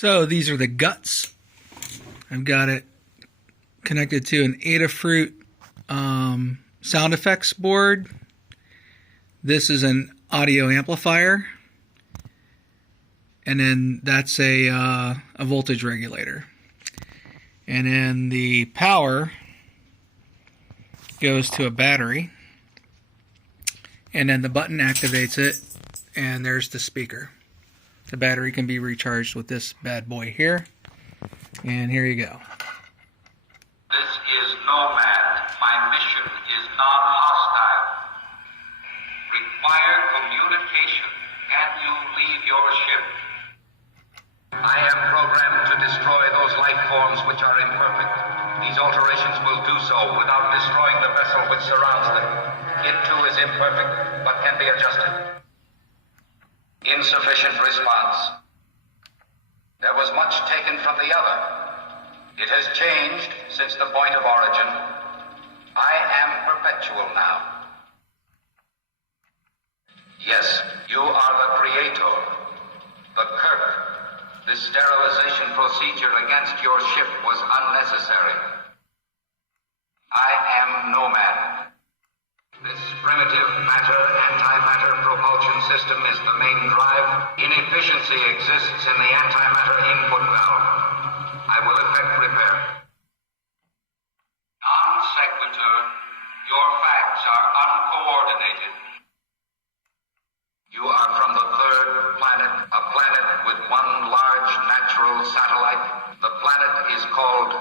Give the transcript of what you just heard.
So these are the guts. I've got it connected to an Adafruit sound effects board. This is an audio amplifier. And then that's a voltage regulator. And then the power goes to a battery. And then the button activates it. And there's the speaker. The battery can be recharged with this bad boy here. And here you go. This is Nomad. My mission is non-hostile. Require communication. Can you leave your ship? I am programmed to destroy those life forms which are imperfect. These alterations will do so without destroying the vessel which surrounds them. It too is imperfect, but can be adjusted. Insufficient response. There was much taken from the other. It has changed since the point of origin. I am perpetual now. Yes, you are the creator, the Kirk. This sterilization procedure against your ship was unnecessary. I am Nomad. This primitive matter-antimatter propulsion system is the main drive. Inefficiency exists in the antimatter input valve. I will effect repair. Non sequitur, your facts are uncoordinated. You are from the third planet, a planet with one large natural satellite. The planet is called